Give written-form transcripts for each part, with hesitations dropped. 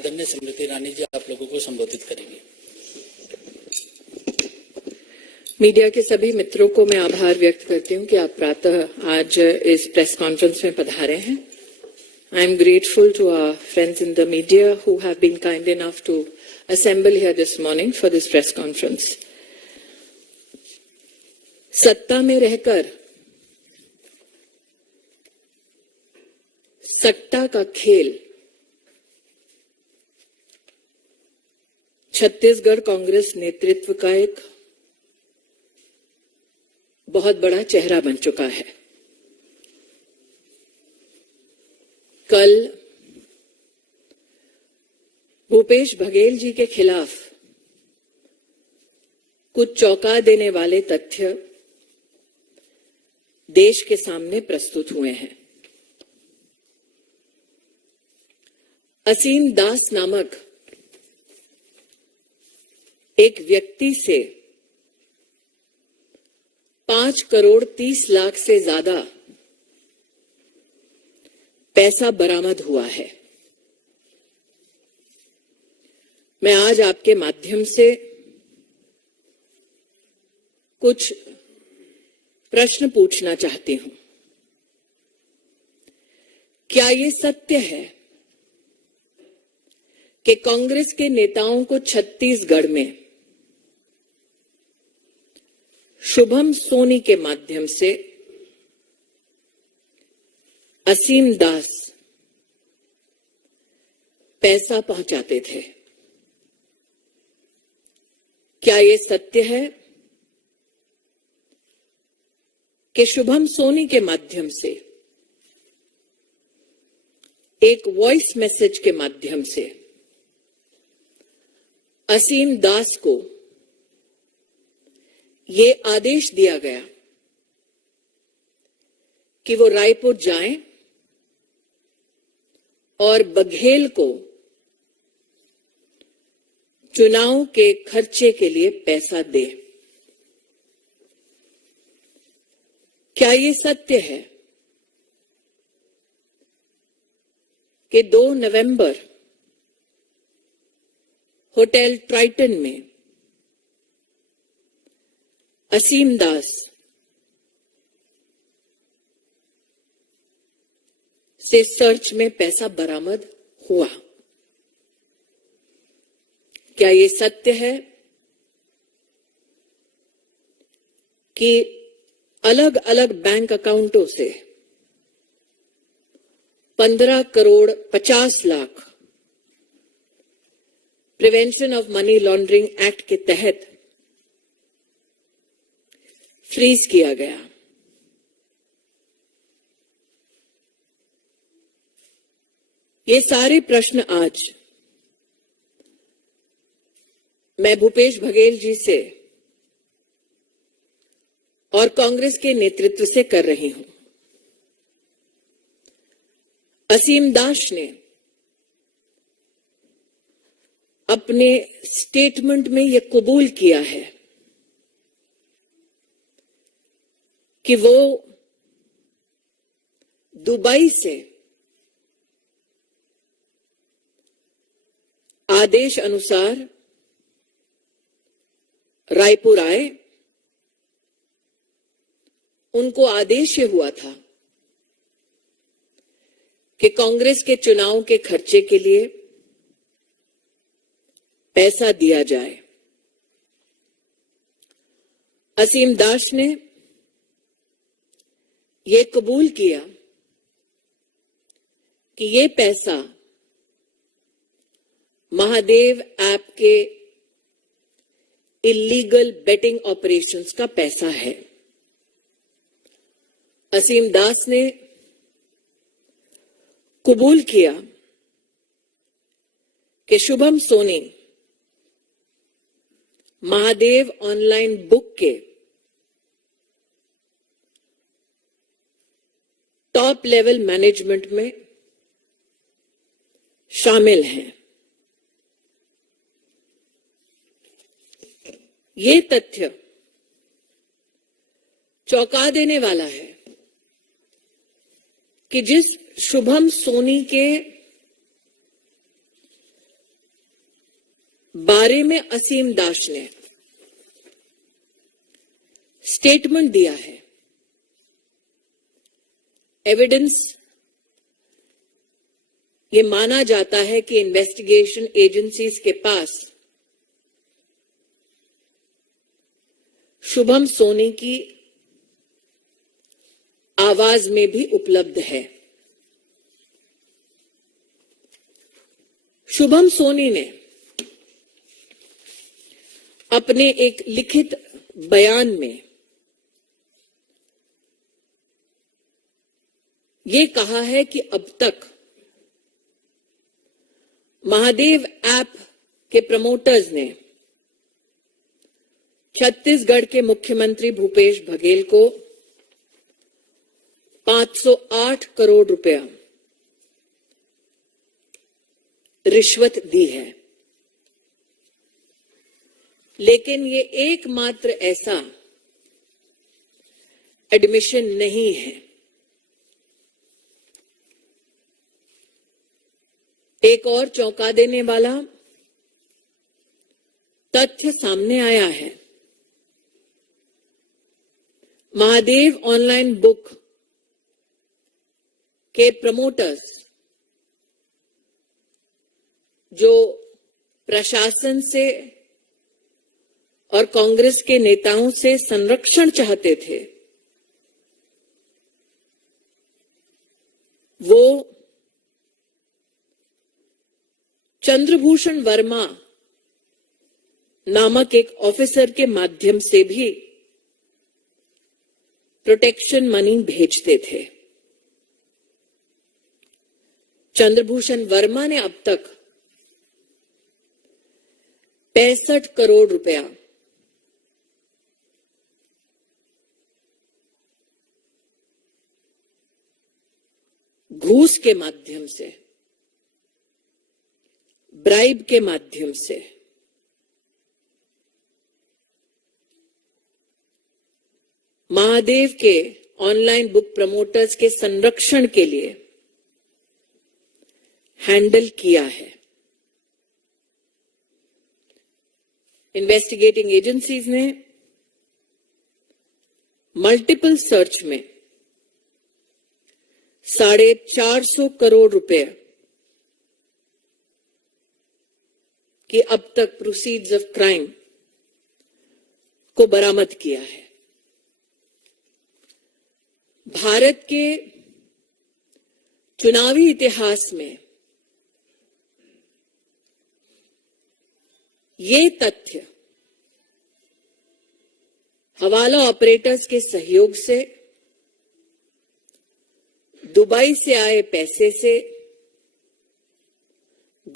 आदरणीय स्मृति ईरानी जी आप लोगों को संबोधित करेंगी। मीडिया के सभी मित्रों को मैं आभार व्यक्त करती हूं कि आप प्रातः आज इस प्रेस कॉन्फ्रेंस में पधारे हैं। I am grateful to our friends in the media who have been kind enough to assemble here this morning for this press conference. सत्ता में रहकर सट्टा का खेल छत्तीसगढ़ कांग्रेस नेतृत्व का एक बहुत बड़ा चेहरा बन चुका है। कल भूपेश बघेल जी के खिलाफ कुछ चौंका देने वाले तथ्य देश के सामने प्रस्तुत हुए हैं। असीम दास नामक एक व्यक्ति से 5 करोड़ 30 लाख से ज्यादा पैसा बरामद हुआ है। मैं आज आपके माध्यम से कुछ प्रश्न पूछना चाहती हूं। क्या ये सत्य है कि कांग्रेस के नेताओं को छत्तीसगढ़ में शुभम सोनी के माध्यम से असीम दास पैसा पहुंचाते थे? क्या ये सत्य है कि शुभम सोनी के माध्यम से एक वॉइस मैसेज के माध्यम से असीम दास को ये आदेश दिया गया कि वो रायपुर जाएं और बघेल को चुनाव के खर्चे के लिए पैसा दे? क्या ये सत्य है कि 2 नवंबर होटल ट्राइटन में असीम दास से सर्च में पैसा बरामद हुआ? क्या ये सत्य है कि अलग अलग बैंक अकाउंटों से 15 crore 50 lakh prevention of money laundering act के तहत फ्रीज किया गया? ये सारे प्रश्न आज मैं भूपेश बघेल जी से और कांग्रेस के नेतृत्व से कर रही हूं। असीम दास ने अपने स्टेटमेंट में यह कबूल किया है कि वो दुबई से आदेश अनुसार रायपुर आए। उनको आदेश ये हुआ था कि कांग्रेस के चुनाव के खर्चे के लिए पैसा दिया जाए। असीम दास ने ये कबूल किया कि ये पैसा महादेव ऐप के इलीगल बेटिंग ऑपरेशंस का पैसा है। असीम दास ने कबूल किया कि शुभम सोनी महादेव ऑनलाइन बुक के टॉप लेवल मैनेजमेंट में शामिल हैं। ये तथ्य चौंका देने वाला है कि जिस शुभम सोनी के बारे में असीम दास ने स्टेटमेंट दिया है। एविडेंस ये माना जाता है कि इन्वेस्टिगेशन एजेंसीज के पास शुभम सोनी की आवाज में भी उपलब्ध है। शुभम सोनी ने अपने एक लिखित बयान में ये कहा है कि अब तक महादेव ऐप के प्रमोटर्स ने छत्तीसगढ़ के मुख्यमंत्री भूपेश बघेल को 508 करोड़ रुपया रिश्वत दी है। लेकिन ये एकमात्र ऐसा एडमिशन नहीं है। एक और चौंका देने वाला तथ्य सामने आया है। महादेव ऑनलाइन बुक के प्रमोटर्स जो प्रशासन से और कांग्रेस के नेताओं से संरक्षण चाहते थे, वो चंद्रभूषण वर्मा नामक एक ऑफिसर के माध्यम से भी प्रोटेक्शन मनी भेजते थे। चंद्रभूषण वर्मा ने अब तक 65 करोड़ रुपया घूस के माध्यम से, ब्राइब के माध्यम से महादेव के ऑनलाइन बुक प्रमोटर्स के संरक्षण के लिए हैंडल किया है। इन्वेस्टिगेटिंग एजेंसीज ने मल्टीपल सर्च में 450 करोड़ रुपए की अब तक प्रोसीड्स ऑफ क्राइम को बरामद किया है। भारत के चुनावी इतिहास में ये तथ्य हवाला ऑपरेटर्स के सहयोग से, दुबई से आए पैसे से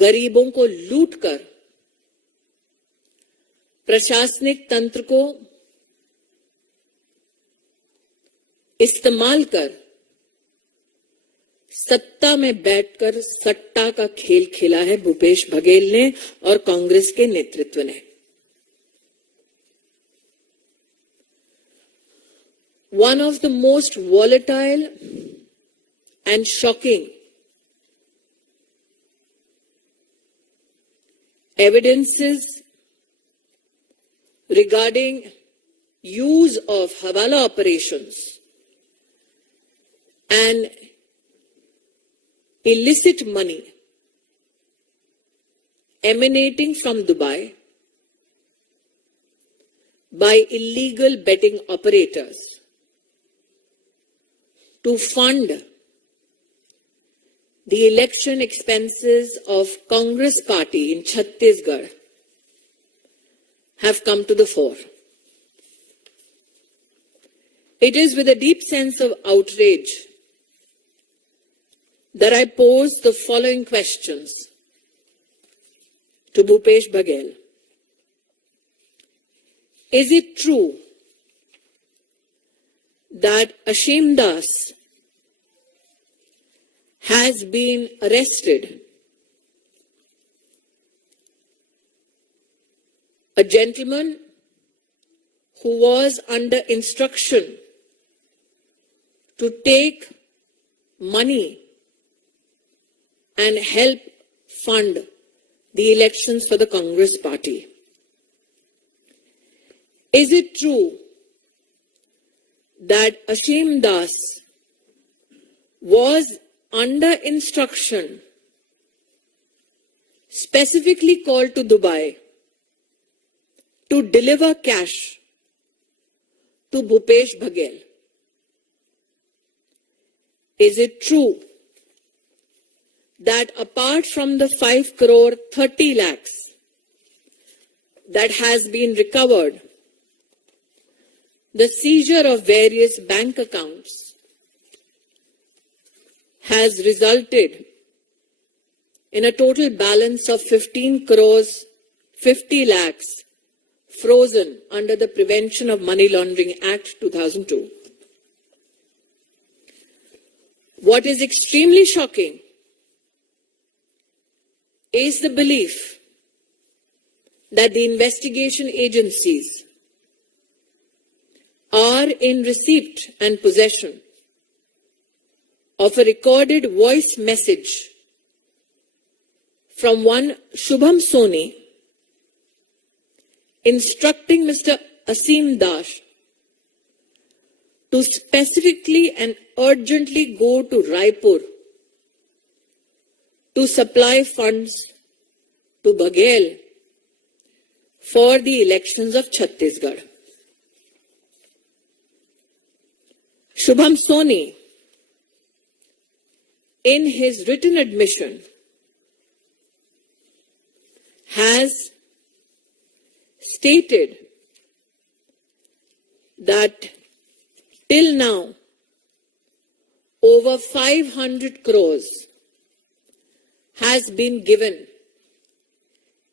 गरीबों को लूटकर प्रशासनिक तंत्र को इस्तेमाल कर सत्ता में बैठकर सट्टा का खेल खेला है भूपेश बघेल ने और कांग्रेस के नेतृत्व ने। One of the most volatile and shocking evidences regarding use of Hawala operations and illicit money emanating from Dubai by illegal betting operators to fund the election expenses of Congress party in Chhattisgarh have come to the fore. It is with a deep sense of outrage that I pose the following questions to Bhupesh Baghel. Is it true that Ashim Das has been arrested? A gentleman who was under instruction to take money and help fund the elections for the Congress party. Is it true that Asim Das was under instruction, specifically called to Dubai, to deliver cash to Bhupesh Baghel? Is it true that apart from the 5 crore 30 lakhs that has been recovered, the seizure of various bank accounts has resulted in a total balance of 15 crores 50 lakhs frozen under the Prevention of Money Laundering Act 2002. What is extremely shocking is the belief that the investigation agencies are in receipt and possession of a recorded voice message from one Shubham Soni instructing Mr. Asim Das to specifically and urgently go to Raipur to supply funds to Baghel for the elections of Chhattisgarh. Shubham Soni, in his written admission, has stated that till now, over 500 crores has been given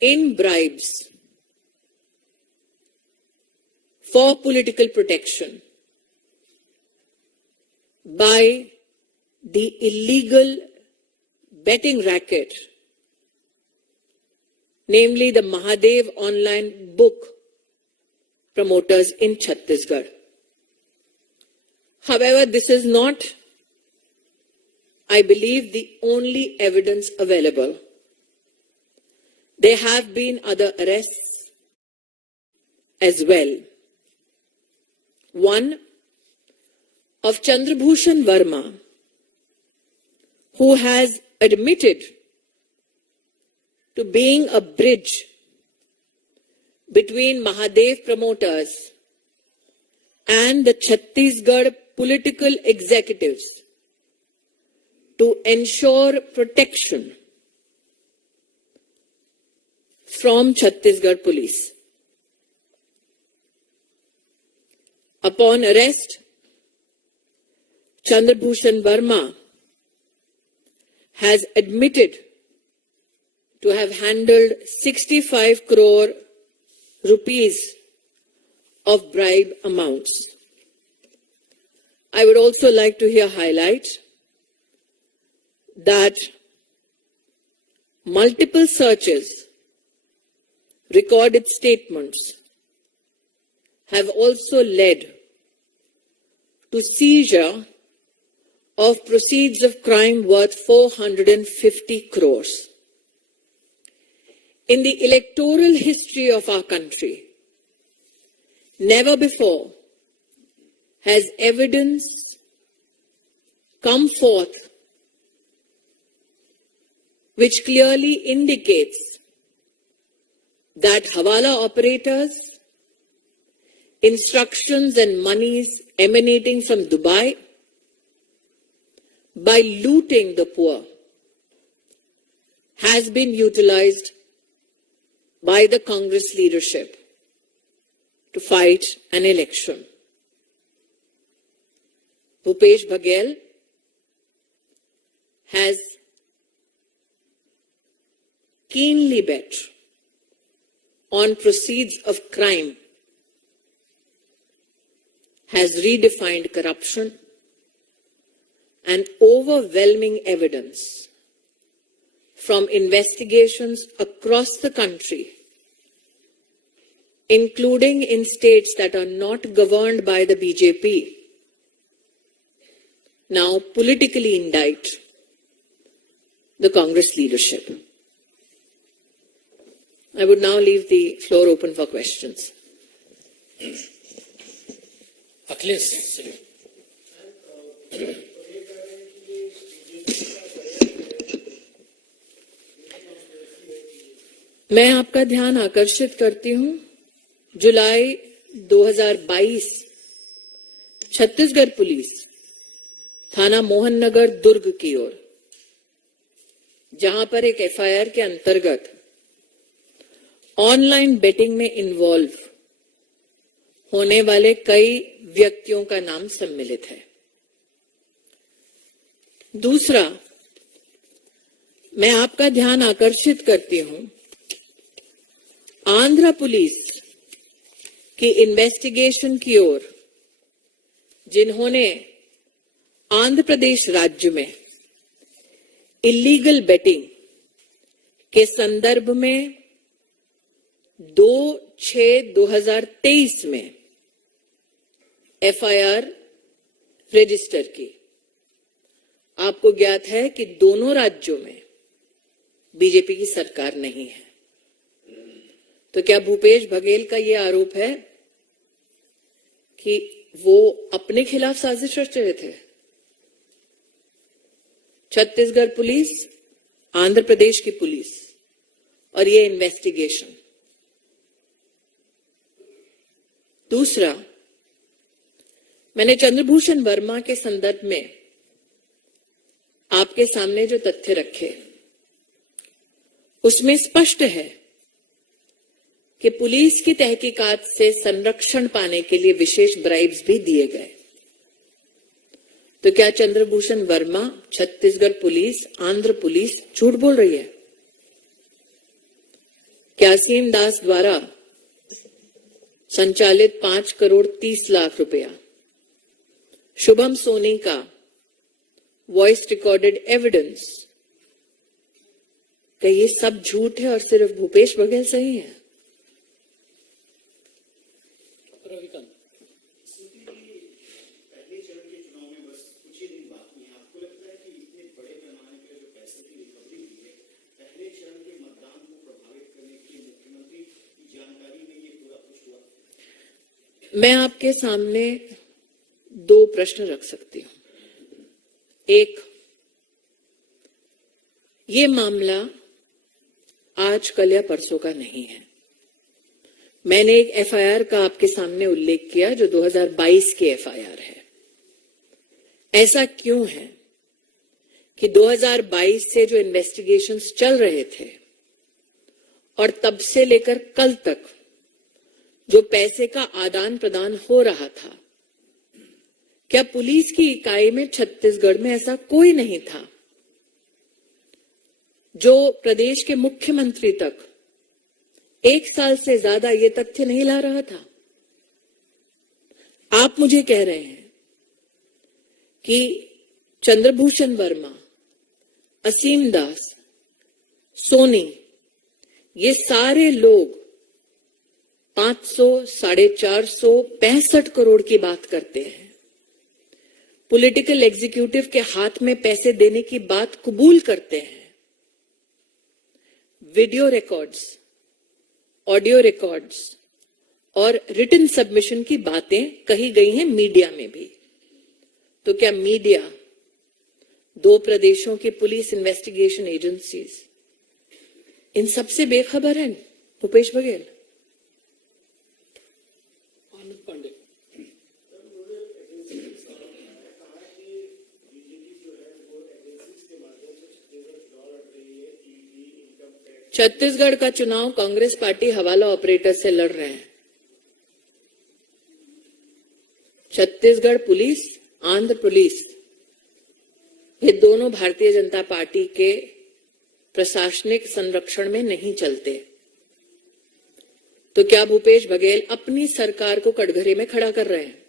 in bribes for political protection by the illegal betting racket, namely the Mahadev online book promoters in Chhattisgarh. However, this is not, I believe, the only evidence available. There have been other arrests as well. One of Chandrabhushan Verma, who has admitted to being a bridge between Mahadev promoters and the Chhattisgarh political executives to ensure protection from Chhattisgarh police. Upon arrest, Chandrabhushan Verma has admitted to have handled 65 crore rupees of bribe amounts. I would also like to here highlight that multiple searches, recorded statements have also led to seizure of proceeds of crime worth 450 crores. In the electoral history of our country, never before has evidence come forth which clearly indicates that Hawala operators, instructions and monies emanating from Dubai, by looting the poor, has been utilized by the Congress leadership to fight an election. Bhupesh Baghel has keenly bet on proceeds of crime, has redefined corruption, and overwhelming evidence from investigations across the country, including in states that are not governed by the BJP, now politically indict the Congress leadership. I would now leave the floor open for questions. Akhilesh मैं आपका ध्यान आकर्षित करती हूं, जुलाई 2022 Chhattisgarh police थाना मोहन नगर दुर्ग की ओर, जहां पर एक एफआईआर के अंतर्गत ऑनलाइन बेटिंग में इन्वॉल्व होने वाले कई व्यक्तियों का नाम सम्मिलित है। दूसरा, मैं आपका ध्यान आकर्षित करती हूं, आंध्र पुलिस की इन्वेस्टिगेशन की ओर, जिन्होंने आंध्र प्रदेश राज्य में इलीगल बेटिंग के संदर्भ में 2/6/2023 में एफआईआर रजिस्टर की। आपको ज्ञात है कि दोनों राज्यों में बीजेपी की सरकार नहीं है, तो क्या भूपेश बघेल का यह आरोप है कि वो अपने खिलाफ साजिश रच रहे थे? छत्तीसगढ़ पुलिस, आंध्र प्रदेश की पुलिस और ये इन्वेस्टिगेशन। दूसरा, मैंने चंद्रभूषण वर्मा के संदर्भ में आपके सामने जो तथ्य रखे, उसमें स्पष्ट है कि पुलिस की तहकीकात से संरक्षण पाने के लिए विशेष ब्राइब्स भी दिए गए। तो क्या चंद्रभूषण वर्मा, छत्तीसगढ़ पुलिस, आंध्र पुलिस झूठ बोल रही है? क्या असीम दास द्वारा संचालित 5,30,00,000 रुपया, शुभम सोनी का वॉइस रिकॉर्डेड एविडेंस, क्या ये सब झूठ है और सिर्फ भूपेश बघेल सही है? रविकांत मैं आपके सामने दो प्रश्न रख सकती हूं। एक, ये मामला आज कल या परसों का नहीं है। मैंने एक एफआईआर का आपके सामने उल्लेख किया जो 2022 की एफआईआर है। ऐसा क्यों है कि 2022 से जो इन्वेस्टिगेशंस चल रहे थे और तब से लेकर कल तक जो पैसे का आदान प्रदान हो रहा था, क्या पुलिस की इकाई में छत्तीसगढ़ में ऐसा कोई नहीं था जो प्रदेश के मुख्यमंत्री तक 1 साल से ज्यादा ये तथ्य नहीं ला रहा था? आप मुझे कह रहे हैं कि चंद्रभूषण वर्मा, असीम दास, सोनी, ये सारे लोग 500, 450, 65 करोड़ की बात करते हैं, पॉलिटिकल एग्जीक्यूटिव के हाथ में पैसे देने की बात कबूल करते हैं, वीडियो रिकॉर्ड्स, ऑडियो रिकॉर्ड्स और रिटन सबमिशन की बातें कही गई हैं मीडिया में भी। तो क्या मीडिया, 2 प्रदेशों की पुलिस इन्वेस्टिगेशन एजेंसीज इन सबसे बेखबर हैं? भूपेश बघेल, आनंद पांडे छत्तीसगढ़ का चुनाव कांग्रेस पार्टी हवाला ऑपरेटर से लड़ रहे हैं। छत्तीसगढ़ पुलिस, आंध्र पुलिस, ये दोनों भारतीय जनता पार्टी के प्रशासनिक संरक्षण में नहीं चलते। तो क्या भूपेश बघेल अपनी सरकार को कटघरे में खड़ा कर रहे हैं?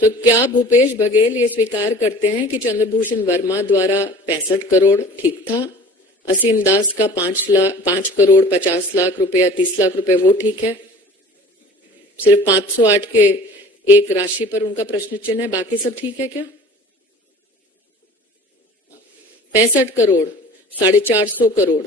तो क्या भूपेश बघेल ये स्वीकार करते हैं कि चंद्रभूषण वर्मा द्वारा 65 करोड़ ठीक था, असीम दास का 5 करोड़ 50 लाख रुपया, 30 लाख रुपए वो ठीक है, सिर्फ 508 के एक राशि पर उनका प्रश्न चिन्ह है, बाकी सब ठीक है क्या? 65 करोड़, 450 करोड़,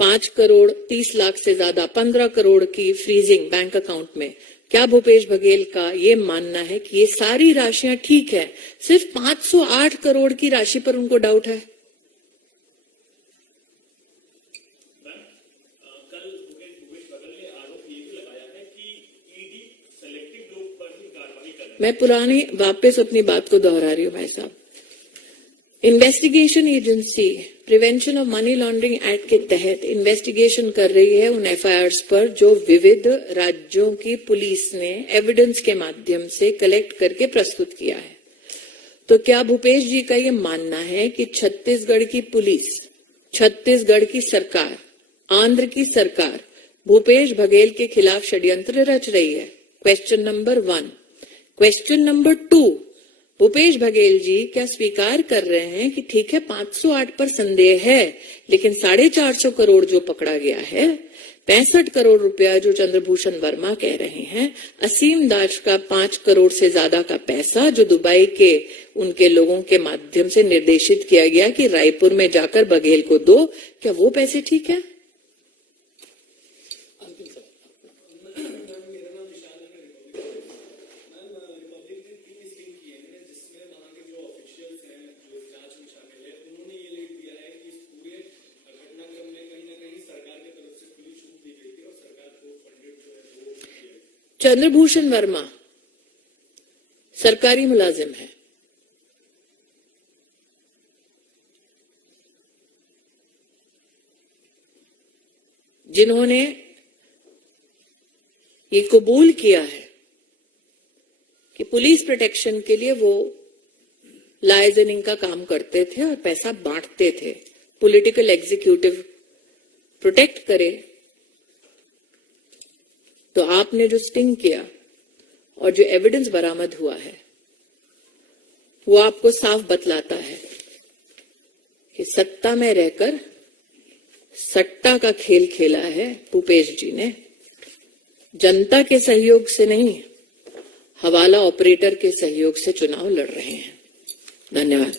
5 करोड़ 30 लाख से ज्यादा, 15 करोड़ की फ्रीजिंग बैंक अकाउंट में। क्या भूपेश बघेल का ये मानना है कि ये सारी राशियां ठीक है, सिर्फ 508 करोड़ की राशि पर उनको डाउट है? मैं पुरानी वापस अपनी बात को दोहरा रही हूं भाई साहब। Investigation agency prevention of money laundering act के तहत इन्वेस्टिगेशन कर रही है उन एफआईआर्स पर जो विविध राज्यों की पुलिस ने एविडेंस के माध्यम से कलेक्ट करके प्रस्तुत किया है। तो क्या भूपेश जी का ये मानना है कि छत्तीसगढ़ की पुलिस, छत्तीसगढ़ की सरकार, आंध्र की सरकार भूपेश बघेल के खिलाफ षड्यंत्र रच रही है? Question number 1। Question number 2, Bhupesh Baghel ji क्या स्वीकार कर रहे हैं कि ठीक है 508 पर संदेह है, लेकिन 450 करोड़ जो पकड़ा गया है, 65 करोड़ रुपया जो चंद्रभूषण वर्मा कह रहे हैं, असीम दास का 5 करोड़ से ज्यादा का पैसा जो दुबई के उनके लोगों के माध्यम से निर्देशित किया गया कि रायपुर में जाकर बघेल को दो, क्या वो पैसे ठीक है? अंतिम सवाल। चंद्रभूषण वर्मा सरकारी मुलाजिम है। जिन्होंने ये कबूल किया है कि पुलिस प्रोटेक्शन के लिए वो लाइजनिंग का काम करते थे और पैसा बांटते थे, पॉलिटिकल एग्जीक्यूटिव प्रोटेक्ट करे। तो आपने जो स्टिंग किया और जो एविडेंस बरामद हुआ है वो आपको साफ बतलाता है कि सत्ता में रहकर सट्टा का खेल खेला है भूपेश जी ने। जनता के सहयोग से नहीं, हवाला ऑपरेटर के सहयोग से चुनाव लड़ रहे हैं। धन्यवाद।